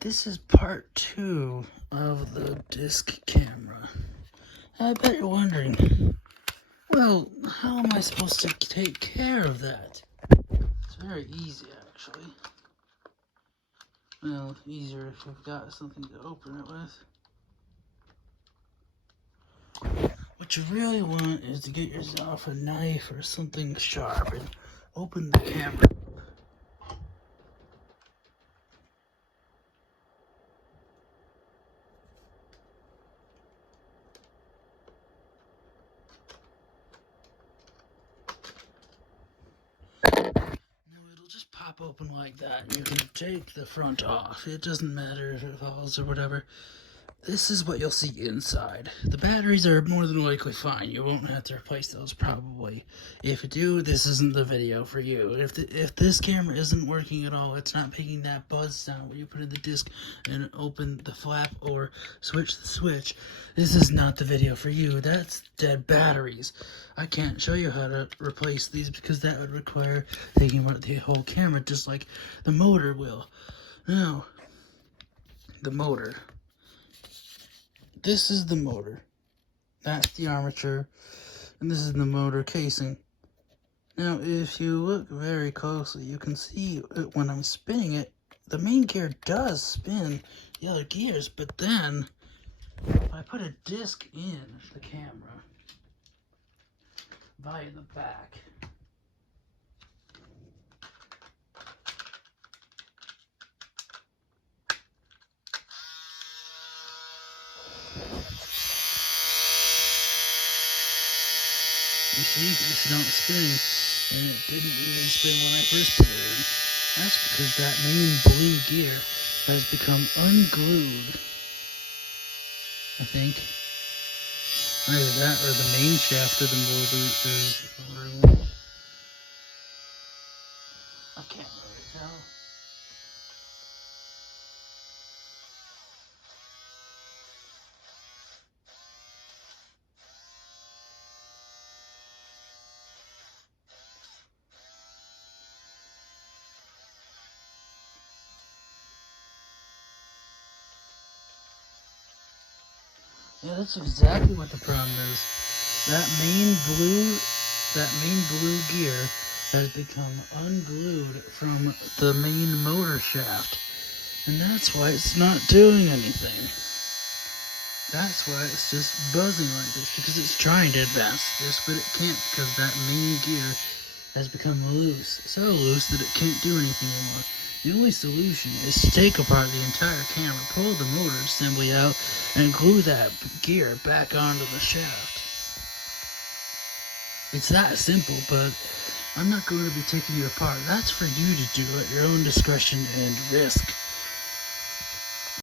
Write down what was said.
This is part 2 of the disc camera. I bet you're wondering, well, how am I supposed to take care of that? It's very easy, actually. Well, easier if you've got something to open it with. What you really want is to get yourself a knife or something sharp and open the camera. Just pop open like that, and you can take the front off. It doesn't matter if it falls or whatever. This is what you'll see inside. The batteries are more than likely fine. You won't have to replace those probably. If you do, this isn't the video for you. If this camera isn't working at all, it's not making that buzz sound where you put in the disc and open the flap or switch the switch, this is not the video for you. That's dead batteries. I can't show you how to replace these because that would require taking apart the whole camera just like the motor will. Now, the motor. This is the motor. That's the armature. And this is the motor casing. Now, if you look very closely, you can see when I'm spinning it, the main gear does spin the other gears, but then if I put a disc in the camera via the back, you see, it's not spinning, and it didn't even spin when I first put it in. That's because that main blue gear has become unglued, I think. Either that or the main shaft of the motor is motoring. I can't really tell. Yeah, that's exactly what the problem is. That main blue gear has become unglued from the main motor shaft. And that's why it's not doing anything. That's why it's just buzzing like this, because it's trying to advance this, but it can't because that main gear has become loose. So loose that it can't do anything anymore. The only solution is to take apart the entire camera, pull the motor assembly out, and glue that gear back onto the shaft. It's that simple, but I'm not going to be taking it apart. That's for you to do at your own discretion and risk.